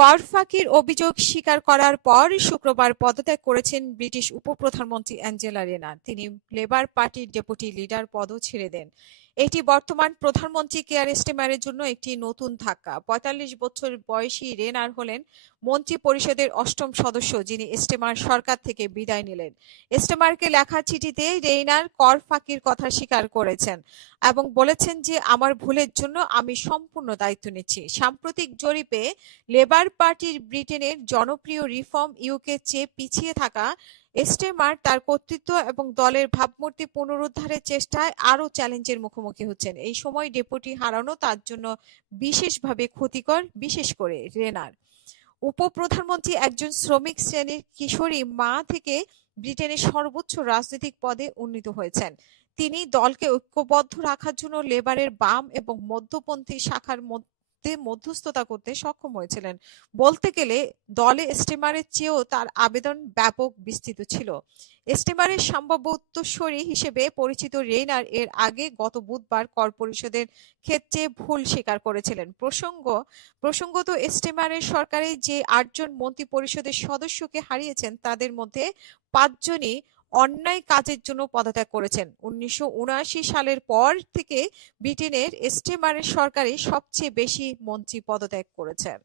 কর ফাঁকির অভিযোগ স্বীকার করার পর শুক্রবার পদত্যাগ করেছেন ব্রিটিশ উপ-প্রধানমন্ত্রী অ্যাঞ্জেলা রেনার। তিনি লেবার পার্টির ডেপুটি লিডার পদও ছেড়ে দেন। এটি বর্তমান প্রধানমন্ত্রী কেয়ার স্টারমারের জন্য একটি নতুন ধাক্কা। ৪৫ বছর বয়সী রেনার হলেন মন্ত্রী পরিষদের অষ্টম সদস্য, যিনি স্টারমার সরকার থেকে বিদায় নিলেন। স্টারমারকে লেখা চিঠিতে রেইনার কর ফাঁকির কথা স্বীকার করেছেন এবং বলেছেন যে, আমার ভুলের জন্য আমি সম্পূর্ণ দায়িত্ব নিচ্ছি। সাম্প্রতিক জরিপে লেবার পার্টির ব্রিটেনের জনপ্রিয় রিফর্ম ইউকে চেয়ে পিছিয়ে থাকা স্টারমার তার কর্তৃত্ব এবং দলের ভাবমূর্তি পুনরুদ্ধারের চেষ্টায় আরও চ্যালেঞ্জের মুখোমুখি হচ্ছেন। এই সময় ডেপুটি হারানো তার জন্য বিশেষভাবে ক্ষতিকর, বিশেষ করে রেনার। উপ-প্রধানমন্ত্রী একজন শ্রমিক শ্রেণীর কিশোরী মা থেকে ব্রিটেনের সর্বোচ্চ রাজনৈতিক পদে উন্নীত হয়েছেন। তিনি দলকে ঐক্যবদ্ধ রাখার জন্য লেবারের বাম এবং মধ্যপন্থী শাখার মধ্যে মধ্যস্থতা করতে সক্ষম হয়েছিলেন। বলতে গেলে দলে স্টারমারের চেয়েও তার আবেদন ব্যাপক বিস্তৃত ছিল। স্টারমারের সম্ভাব্য উত্তরসূরি হিসেবে পরিচিত রেইনার এর আগে গত বুধবার কর পরিশোধের ক্ষেত্রে ভুল স্বীকার করেছিলেন। প্রসঙ্গত, স্টারমারের সরকারে যে ৮ জন মন্ত্রী পরিষদের সদস্যকে হারিয়েছেন, তাদের মধ্যে ৫ জনই অন্যায় কাজের জন্য পদত্যাগ করেছেন। ১৯৭৯ সালের পর থেকে ব্রিটেনের স্টারমারের সরকারই সবচেয়ে বেশি মন্ত্রী পদত্যাগ করেছেন।